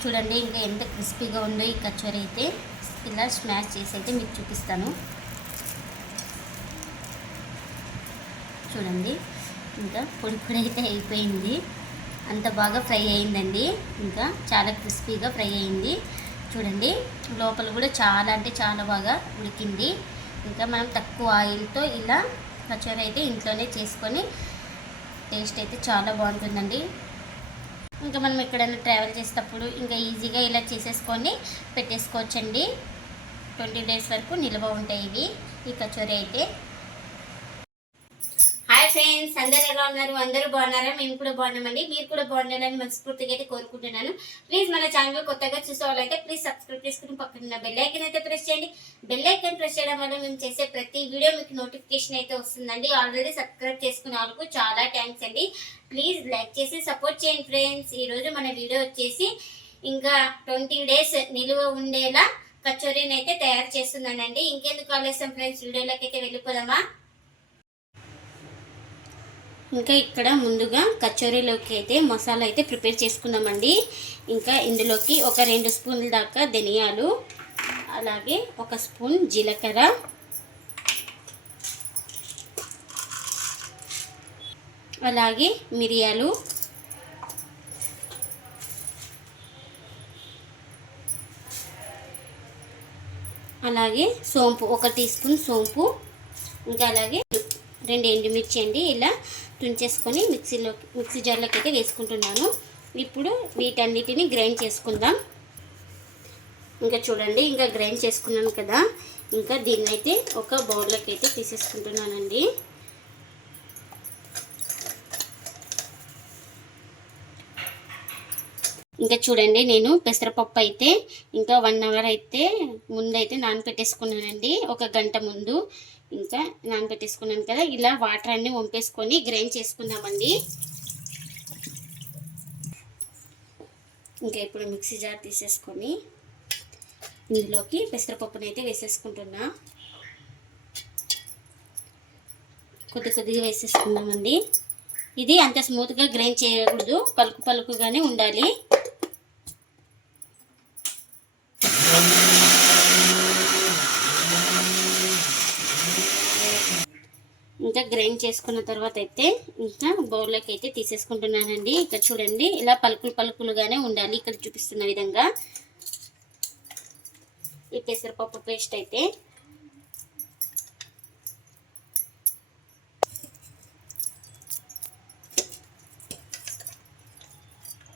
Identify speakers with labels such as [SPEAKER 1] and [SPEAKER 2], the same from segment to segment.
[SPEAKER 1] చూడండి ఇంకా ఎంత క్రిస్పీగా ఉందో ఈ కచోరీ అయితే. ఇలా స్మాష్ చేసి అయితే మీకు చూపిస్తాను. చూడండి ఇంకా పొడి పొడి అయితే అయిపోయింది. అంత బాగా ఫ్రై అయిందండి. ఇంకా చాలా క్రిస్పీగా ఫ్రై అయింది. చూడండి లోపల కూడా చాలా అంటే చాలా బాగా ఉడికింది. ఇంకా మనం తక్కువ ఆయిల్తో ఇలా కచోరీ అయితే ఇంట్లోనే చేసుకొని టేస్ట్ అయితే చాలా బాగుంటుందండి. ఇంకా మనం ఎక్కడైనా ట్రావెల్ చేసేటప్పుడు ఇంకా ఈజీగా ఇలా చేసేసుకొని పెట్టేసుకోవచ్చండి. ట్వంటీ డేస్ వరకు నిల్వ ఉంటాయి ఇవి. ఈ కచోరీ అయితే. ఫ్రెండ్స్ అందరు ఎలా ఉన్నారు? అందరూ బాగున్నారా? మేము కూడా బాగున్నామండి. మీరు కూడా బాగుండాలని మనస్ఫూర్తిగా అయితే కోరుకుంటున్నాను. ప్లీజ్ మన ఛానల్ కొత్తగా చూసే వాళ్ళైతే ప్లీజ్ సబ్స్క్రైబ్ చేసుకుని పక్కన ఉన్న బెల్ ఐకన్ అయితే ప్రెస్ చేయండి. బెల్ ఐకన్ ప్రెస్ చేయడం వల్ల మేము చేసే ప్రతి వీడియో మీకు నోటిఫికేషన్ అయితే వస్తుందండి. ఆల్రెడీ సబ్స్క్రైబ్ చేసుకున్న వాళ్ళకు చాలా థ్యాంక్స్ అండి. ప్లీజ్ లైక్ చేసి సపోర్ట్ చేయండి ఫ్రెండ్స్ ఈరోజు మన వీడియో వచ్చేసి ఇంకా ట్వంటీ డేస్ నిలువ ఉండేలా కచోరీని అయితే తయారు చేస్తున్నానండి. ఇంకెందుకు ఆలస్యం ఫ్రెండ్స్ వీడియోలోకి అయితే వెళ్ళిపోదామా? ఇంకా ఇక్కడ ముందుగా కచోరీలోకి అయితే మసాలా అయితే ప్రిపేర్ చేసుకున్నామండి ఇంకా ఇందులోకి ఒక రెండు స్పూన్ల దాకా ధనియాలు అలాగే ఒక స్పూన్ జీలకర్ర. అలాగే మిరియాలు. అలాగే సోంపు ఒక టీ స్పూన్ సోంపు. ఇంకా అలాగే రెండు ఎండుమిర్చి అండి. ఇలా తుంచేసుకొని మిక్సీలో మిక్సీ జార్లోకి అయితే వేసుకుంటున్నాను. ఇప్పుడు వీటన్నిటిని గ్రైండ్ చేసుకుందాం. ఇంకా చూడండి ఇంకా గ్రైండ్ చేసుకున్నాను కదా. ఇంకా దీన్ని అయితే ఒక బౌల్లోకి అయితే తీసేసుకుంటున్నానండి. ఇంకా చూడండి నేను పెసరపప్పు అయితే ఇంకా వన్ అవర్ అయితే ముందైతే నానబెట్టేసుకున్నానండి ఒక గంట ముందు ఇంకా నానబెట్టేసుకున్నాను కదా. ఇలా వాటర్ అన్నీ వంపేసుకొని గ్రైండ్ చేసుకుందామండి. ఇంకా ఇప్పుడు మిక్సీ జార్ తీసేసుకొని ఇందులోకి పెసరపప్పునైతే వేసేసుకుంటున్నా. కొద్ది కొద్దిగా వేసేసుకుందామండి. ఇది అంత స్మూత్గా గ్రైండ్ చేయకూడదు. పలుకు పలుకుగానే ఉండాలి ఇంకా గ్రైండ్ చేసుకున్న తర్వాత అయితే ఇంకా బౌల్లోకి అయితే తీసేసుకుంటున్నానండి. ఇక్కడ చూడండి ఇలా పలుకులు పలుకులుగానే ఉండాలి. ఇక్కడ చూపిస్తున్న విధంగా ఈ పెసరపప్పు పేస్ట్ అయితే.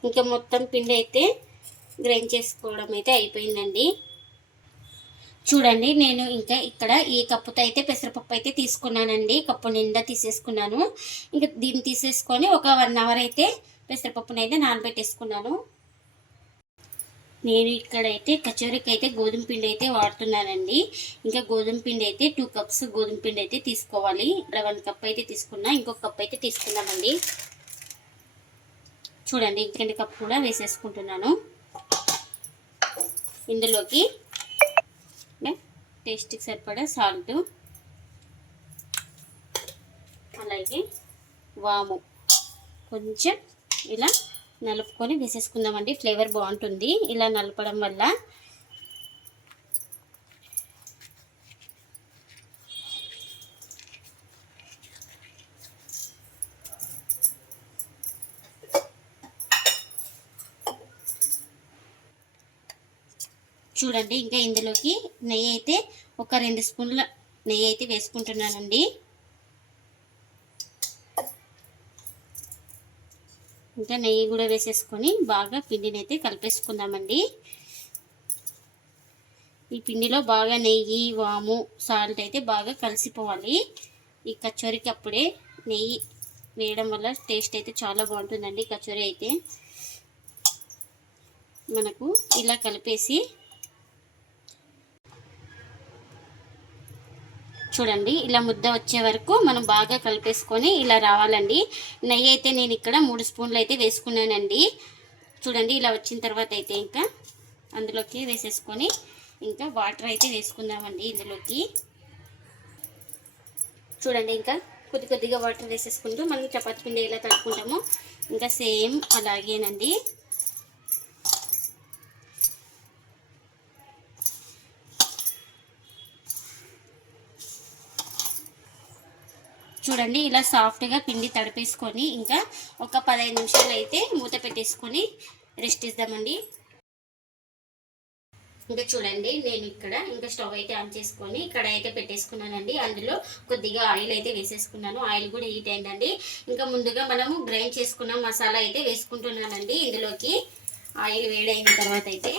[SPEAKER 1] ఇంకా మొత్తం పిండి అయితే గ్రైండ్ చేసుకోవడం అయితే అయిపోయిందండి. చూడండి నేను ఇంకా ఇక్కడ ఈ కప్పుతో అయితే పెసరపప్పు అయితే తీసుకున్నానండి. కప్పు నిండా తీసేసుకున్నాను. ఇంకా దీన్ని తీసేసుకొని ఒక వన్ అవర్ అయితే పెసరపప్పును అయితే నానబెట్టేసుకున్నాను. నేను ఇక్కడైతే కచోరీకి అయితే గోధుమ పిండి అయితే వాడుతున్నానండి. ఇంకా గోధుమ పిండి అయితే టూ కప్స్ గోధుమ పిండి అయితే తీసుకోవాలి. ఇక్కడ వన్ కప్ అయితే తీసుకున్నా ఇంకొక కప్ అయితే తీసుకున్నామండి. చూడండి ఇంకెండు కప్ కూడా వేసేసుకుంటున్నాను. ఇందులోకి టేస్ట్కి సరిపడా సాల్ట్. అలాగే వాము. కొంచెం ఇలా నలుపుకొని వేసేసుకుందామండి. ఫ్లేవర్ బాగుంటుంది. ఇలా నలపడం వల్ల చూడండి ఇంకా ఇందులోకి నెయ్యి అయితే ఒక రెండు స్పూన్ల నెయ్యి అయితే వేసుకుంటున్నానండి. ఇంకా నెయ్యి కూడా వేసేసుకొని బాగా పిండిని అయితే కలిపేసుకుందామండి. ఈ పిండిలో బాగా నెయ్యి వాము సాల్ట్ అయితే బాగా కలిసిపోవాలి. ఈ కచోరీకి అప్పుడే నెయ్యి వేయడం వల్ల టేస్ట్ అయితే చాలా బాగుంటుందండి కచోరీ అయితే. మనకు ఇలా కలిపేసి చూడండి ఇలా ముద్ద వచ్చే వరకు మనం బాగా కలిపేసుకొని ఇలా రావాలండి. నెయ్యి అయితే నేను ఇక్కడ మూడు స్పూన్లు అయితే వేసుకున్నానండి. చూడండి ఇలా వచ్చిన తర్వాత అయితే ఇంకా అందులోకి వేసేసుకొని ఇంకా వాటర్ అయితే వేసుకుందామండి ఇందులోకి. చూడండి ఇంకా కొద్ది కొద్దిగా వాటర్ వేసేసుకుంటూ మనం చపాతి పిండి ఎలా తట్టుకుంటామో ఇంకా సేమ్ అలాగేనండి. చూడండి ఇలా సాఫ్ట్గా పిండి తడిపేసుకొని ఇంకా ఒక పదహైదు నిమిషాలు అయితే మూత పెట్టేసుకొని రెస్ట్ ఇద్దామండి. ఇంకా చూడండి నేను ఇక్కడ ఇంకా స్టవ్ అయితే ఆన్ చేసుకొని ఇక్కడ అయితే పెట్టేసుకున్నానండి. అందులో కొద్దిగా ఆయిల్ అయితే వేసేసుకున్నాను. ఆయిల్ కూడా హీట్ అయిందండి. ఇంకా ముందుగా మనము గ్రైండ్ చేసుకున్న మసాలా అయితే వేసుకుంటున్నానండి. ఇందులోకి ఆయిల్ వేడైన తర్వాత అయితే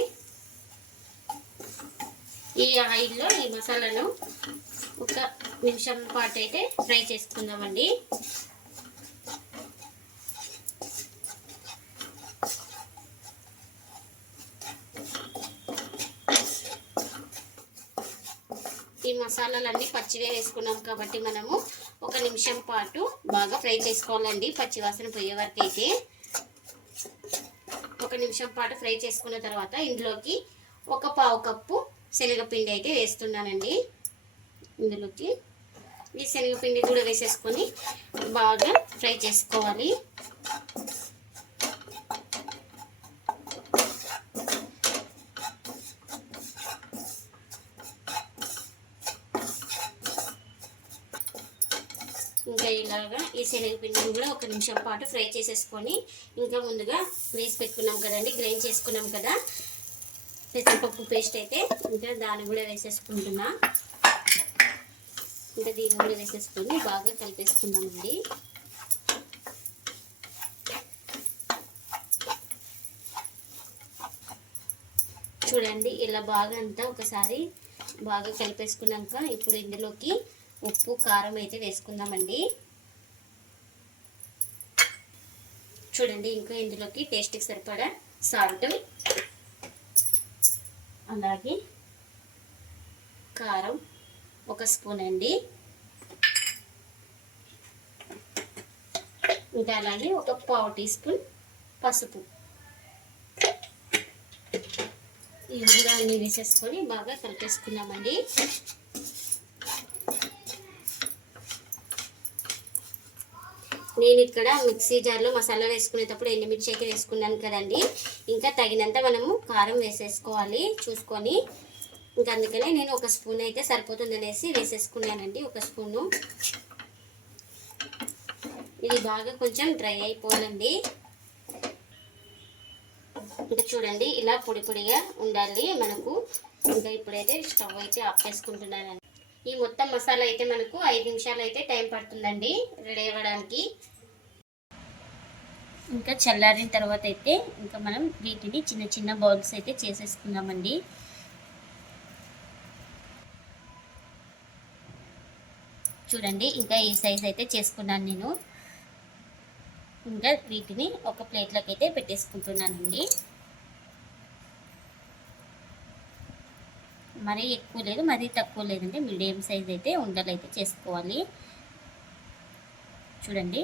[SPEAKER 1] ఈ ఆయిల్లో ఈ మసాలాను ఒక నిమిషం పాటు అయితే ఫ్రై చేసుకుందామండి. ఈ మసాలాలన్నీ పచ్చివే వేసుకున్నాం కాబట్టి మనము ఒక నిమిషం పాటు బాగా ఫ్రై చేసుకోవాలండి పచ్చివాసన పోయే వరకు అయితే. ఒక నిమిషం పాటు ఫ్రై చేసుకున్న తర్వాత ఇందులోకి ఒక పావు కప్పు శనగపిండి అయితే వేస్తున్నానండి ఇందులోకి. ఈ శనగపిండి కూడా వేసేసుకొని బాగా ఫ్రై చేసుకోవాలి. ఇంకా ఇలాగా ఈ శనగపిండిని కూడా ఒక నిమిషం పాటు ఫ్రై చేసేసుకొని ఇంకా ముందుగా వేసి పెట్టుకున్నాం కదండి గ్రైండ్ చేసుకున్నాం కదా. పెసరపప్పు పేస్ట్ అయితే ఇంకా దాన్ని కూడా వేసేసుకుంటున్నా. ఇంకా దీన్ని కూడా వేసేసుకొని బాగా కలిపేసుకుందామండి చూడండి ఇలా బాగా అంతా ఒకసారి బాగా కలిపేసుకున్నాక ఇప్పుడు ఇందులోకి ఉప్పు కారం అయితే వేసుకుందామండి చూడండి ఇంకా ఇందులోకి టేస్ట్కి సరిపడా సాల్ట్ అలాగే కారం ఒక స్పూన్ అండి. ఇంకా అలాగే ఒక పావు టీ స్పూన్ పసుపు. ఇవి విధంగా అన్ని వేసేసుకొని బాగా కలిపేసుకున్నామండి నేను ఇక్కడ మిక్సీ జార్లో మసాలా వేసుకునేటప్పుడు ఎండుమిర్చి అయితే వేసుకున్నాను కదండి. ఇంకా తగినంత మనము కారం వేసేసుకోవాలి చూసుకొని. ఇంకా అందుకనే నేను ఒక స్పూన్ అయితే సరిపోతుందనేసి వేసేసుకున్నానండి ఒక స్పూను. ఇది బాగా కొంచెం డ్రై అయిపోవాలండి. ఇంకా చూడండి ఇలా పొడి పొడిగా ఉండాలి మనకు. ఇంకా ఇప్పుడైతే స్టవ్ అయితే ఆఫ్ చేసుకుంటున్నానండి. ఈ మొత్తం మసాలా అయితే మనకు ఐదు నిమిషాలు అయితే టైం పడుతుందండి రెడీ అవ్వడానికి. ఇంకా చల్లారిన తర్వాత అయితే ఇంకా మనం వీటిని చిన్న చిన్న బౌల్స్ అయితే చేసేసుకుందామండి. చూడండి ఇంకా ఈ సైజ్ అయితే చేసుకున్నాను నేను. ఇంకా వీటిని ఒక ప్లేట్లోకి అయితే పెట్టేసుకుంటున్నానండి. మరీ ఎక్కువ లేదు మరీ తక్కువ లేదండి. మీడియం సైజ్ అయితే ఉండలు అయితే చేసుకోవాలి. చూడండి.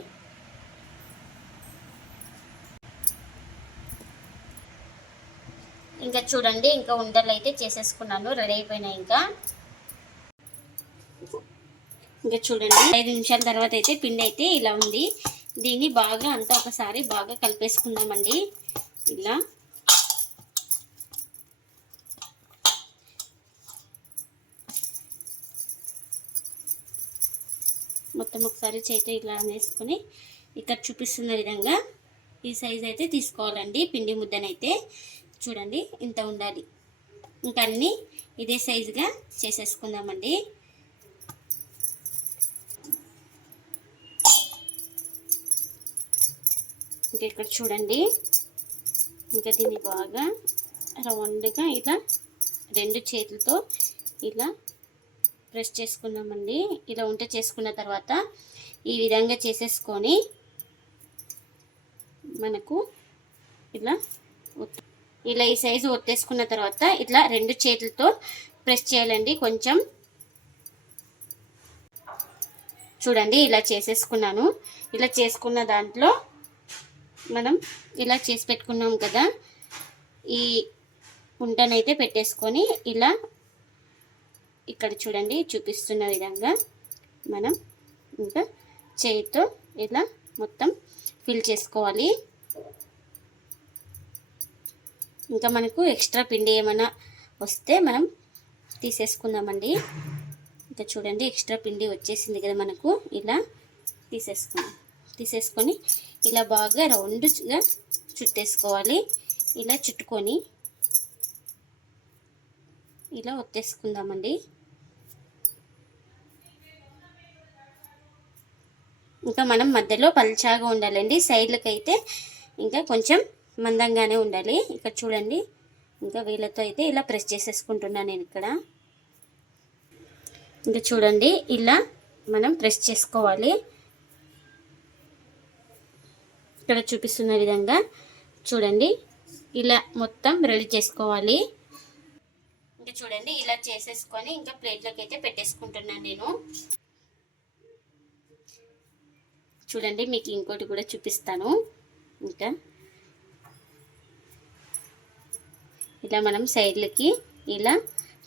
[SPEAKER 1] ఇంకా చూడండి ఇంకా ఉండలు అయితే చేసేసుకున్నాను రెడీ అయిపోయినాయి ఇంకా. ఇంకా చూడండి ఐదు నిమిషాల తర్వాత అయితే పిండి అయితే ఇలా ఉంది. దీన్ని బాగా అంతా ఒకసారి బాగా కలిపేసుకుందామండి. ఇలా. మొత్తం ఒకసారి చేతి ఇలా వేసుకొని ఇక్కడ చూపిస్తున్న విధంగా ఈ సైజ్ అయితే తీసుకోవాలండి పిండి ముద్దనైతే. చూడండి ఇంత ఉండాలి. ఇంకా అన్నీ ఇదే సైజుగా చేసేసుకుందామండి. ఇంకా ఇక్కడ చూడండి ఇంకా దీన్ని బాగా రౌండ్గా ఇలా రెండు చేతులతో ఇలా ప్రెస్ చేసుకున్నామండి ఇలా ఉంట చేసుకున్న తర్వాత ఈ విధంగా చేసేసుకొని మనకు ఇలా ఇలా ఈ సైజు ఒత్తేసుకున్న తర్వాత ఇట్లా రెండు చేతులతో ప్రెస్ చేయాలండి. కొంచెం చూడండి ఇలా చేసేసుకున్నాను. ఇలా చేసుకున్న దాంట్లో మనం ఇలా చేసి పెట్టుకున్నాం కదా. ఈ ఉంటనైతే పెట్టేసుకొని ఇలా ఇక్కడ చూడండి చూపిస్తున్న విధంగా మనం ఇంకా చేతితో ఇలా మొత్తం ఫిల్ చేసుకోవాలి. ఇంకా మనకు ఎక్స్ట్రా పిండి ఏమైనా వస్తే మనం తీసేసుకుందామండి. ఇంకా చూడండి ఎక్స్ట్రా పిండి వచ్చేసింది కదా మనకు. ఇలా తీసేసుకున్నాం. తీసేసుకొని ఇలా బాగా రౌండ్గా చుట్టేసుకోవాలి. ఇలా చుట్టుకొని ఇలా ఒత్తేసుకుందామండి. ఇంకా మనం మధ్యలో పల్చాగా ఉండాలండి. సైడ్లకి అయితే ఇంకా కొంచెం మందంగానే ఉండాలి. ఇక్కడ చూడండి. ఇంకా వీళ్ళతో అయితే ఇలా ప్రెస్ చేసేసుకుంటున్నాను నేను ఇక్కడ. ఇంకా చూడండి ఇలా మనం ప్రెస్ చేసుకోవాలి. ఇక్కడ చూపిస్తున్న విధంగా చూడండి ఇలా మొత్తం రెడీ చేసుకోవాలి. ఇంకా చూడండి ఇలా చేసేసుకొని ఇంకా ప్లేట్లోకి అయితే పెట్టేసుకుంటున్నాను నేను. చూడండి మీకు ఇంకోటి కూడా చూపిస్తాను. ఇంకా ఇలా మనం సైడ్లకి ఇలా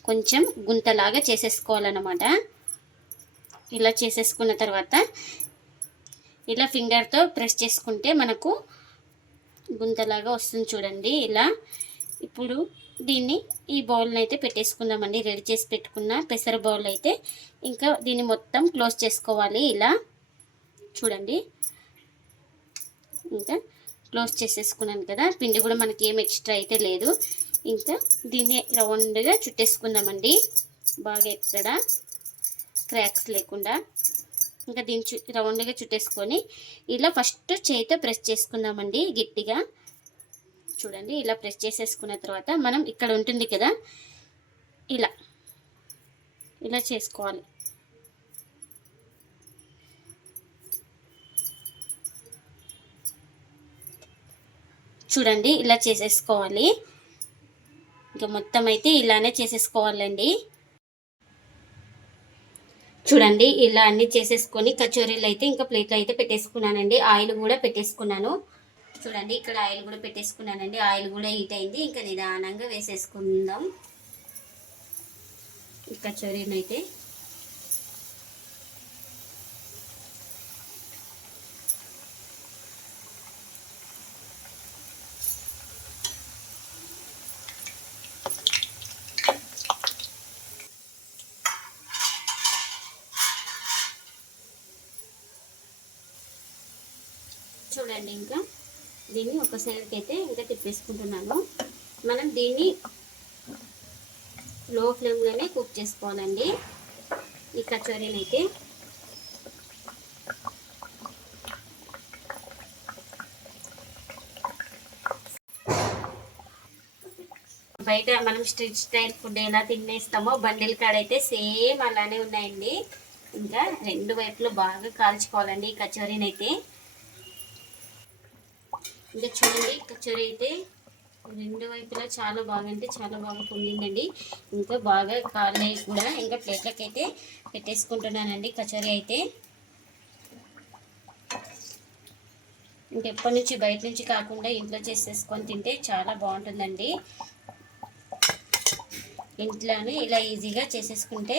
[SPEAKER 1] కొంచెం గుంతలాగా చేసేసుకోవాలన్నమాట. ఇలా చేసేసుకున్న తర్వాత ఇలా ఫింగర్తో ప్రెస్ చేసుకుంటే మనకు గుంతలాగా వస్తుంది చూడండి. ఇలా ఇప్పుడు దీన్ని ఈ బౌల్ని అయితే పెట్టేసుకుందామండి. రెడీ చేసి పెట్టుకున్న పెసర బౌల్ అయితే ఇంకా దీన్ని మొత్తం క్లోజ్ చేసుకోవాలి. ఇలా చూడండి. ఇంకా క్లోజ్ చేసేసుకున్నాను కదా. పిండి కూడా మనకి ఏం ఎక్స్ట్రా అయితే లేదు. ఇంకా దీన్ని రౌండ్గా చుట్టేసుకుందామండి. బాగా ఎక్కడ క్రాక్స్ లేకుండా. ఇంకా దీన్ని చు రౌండ్గా చుట్టేసుకొని ఇలా ఫస్ట్ చేయితో ప్రెస్ చేసుకుందామండి గట్టిగా. చూడండి ఇలా ప్రెస్ చేసేసుకున్న తర్వాత మనం ఇక్కడ ఉంటుంది కదా ఇలా. ఇలా చేసుకోవాలి. చూడండి ఇలా చేసేసుకోవాలి. ఇంకా మొత్తం అయితే ఇలానే చేసేసుకోవాలండి. చూడండి ఇలా అన్ని చేసేసుకొని కచోరీలు అయితే ఇంకా ప్లేట్లు అయితే పెట్టేసుకున్నానండి. ఆయిల్ కూడా పెట్టేసుకున్నాను. చూడండి ఇక్కడ ఆయిల్ కూడా పెట్టేసుకున్నానండి. ఆయిల్ కూడా హీట్ అయింది. ఇంకా నిదానంగా వేసేసుకుందాం. ఈ కచోరీని అయితే చూడండి ఇంకా దీన్ని ఒక సైడ్కి అయితే ఇంకా తిప్పేసుకుంటున్నాను. మనం దీన్ని లో ఫ్లేమ్లోనే కుక్ చేసుకోవాలండి. ఈ కచోరీని అయితే. బయట మనం స్ట్రీట్ స్టైల్ ఫుడ్ ఎలా తినేస్తామో బండిల్ కాడ అయితే సేమ్ అలానే ఉన్నాయండి. ఇంకా రెండు వైపులు బాగా కాల్చుకోవాలండి ఈ కచోరీని అయితే. ఇంకా చూడండి కచోరీ అయితే రెండు వైపులా చాలా బాగా అంటే చాలా బాగా పొందిందండి ఇంకా బాగా కాళ్ళే కూడా ఇంకా ప్లేట్లకు అయితే పెట్టేసుకుంటున్నానండి కచోరీ అయితే. ఇంకెప్పటి నుంచి బయట నుంచి కాకుండా ఇంట్లో చేసేసుకొని తింటే చాలా బాగుంటుందండి. ఇంట్లోనే ఇలా ఈజీగా చేసేసుకుంటే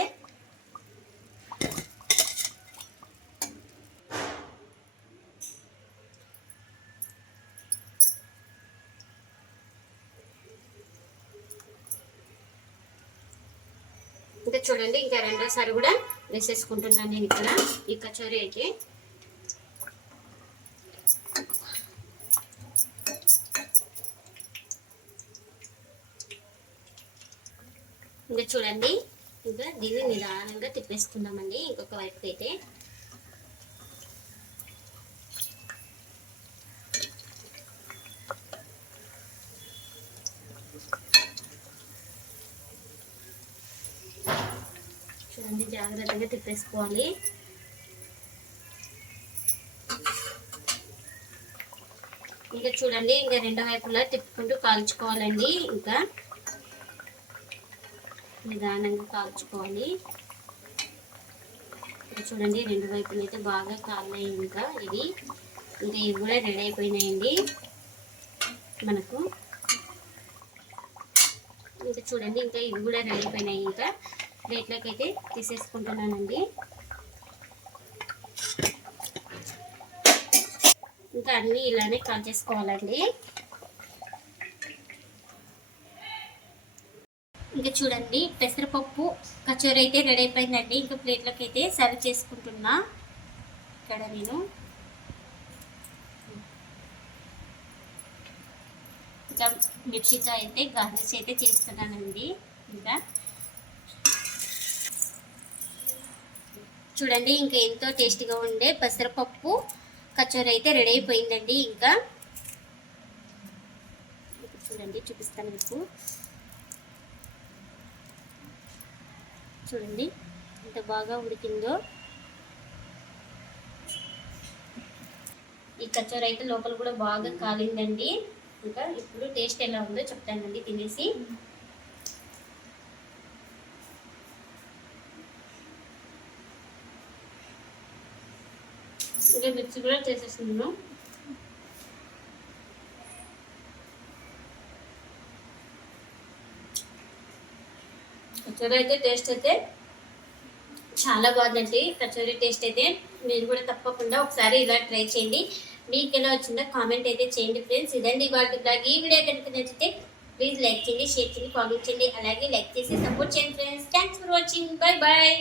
[SPEAKER 1] చూడండి ఇంకా రెండోసారి కూడా వేసేసుకుంటున్నాను నేను ఇక్కడ ఈ కచోరీ అయితే. ఇంకా చూడండి ఇంకా దీన్ని నిదానంగా తిప్పేసుకుందామండి ఇంకొక వైపు అయితే చూడండి జాగ్రత్తగా తిప్పేసుకోవాలి. ఇంకా చూడండి ఇంకా రెండో వైపులా తిప్పుకుంటూ కాల్చుకోవాలండి ఇంకా. నిదానంగా కాల్చుకోవాలి. ఇంకా చూడండి రెండు వైపులు అయితే బాగా కాలినాయి ఇంకా ఇవి. ఇంకా ఇవి కూడా రెడీ అయిపోయినాయండి మనకు. ఇంకా చూడండి ఇంకా ఇవి కూడా రెడీ అయిపోయినాయి ఇంకా. ప్లేట్లోకి అయితే తీసేసుకుంటున్నానండి. ఇంకా అన్నీ ఇలానే కాల్ చేసుకోవాలండి. ఇంకా చూడండి పెసరపప్పు కచోరీ అయితే రెడీ అయిపోయిందండి. ఇంకా ప్లేట్లోకి అయితే సర్వ్ చేసుకుంటున్నా. ఇక్కడ నేను. ఇంకా మిర్చితో అయితే గార్నిష్ అయితే చేస్తున్నానండి. ఇంకా చూడండి ఇంకా ఎంతో టేస్టీగా ఉండే పెసరపప్పు కచోర అయితే రెడీ అయిపోయిందండి ఇంకా. చూడండి చూపిస్తాను మీకు. చూడండి ఎంత బాగా ఉడికిందో. ఈ కచోర అయితే లోపల కూడా బాగా కాలిందండి. ఇంకా ఇప్పుడు టేస్ట్ ఎలా ఉందో చెప్తానండి తినేసి. ఇంకా మిర్చి కూడా చేసేస్తున్నాను కచోరీ అయితే టేస్ట్ అయితే చాలా బాగుందండి. కచోరీ టేస్ట్ అయితే మీరు కూడా తప్పకుండా ఒకసారి ఇలా ట్రై చేయండి. మీకు ఎలా వచ్చిందో కామెంట్ అయితే చేయండి ఫ్రెండ్స్. ఇదండి వాటి బ్లాగ్. ఈ వీడియో కనుక నచ్చితే ప్లీజ్ లైక్ చేయండి షేర్ చేయండి కామెంట్ చేయండి. అలాగే లైక్ చేసి సపోర్ట్ చేయండి friends. Thanks for watching. Bye bye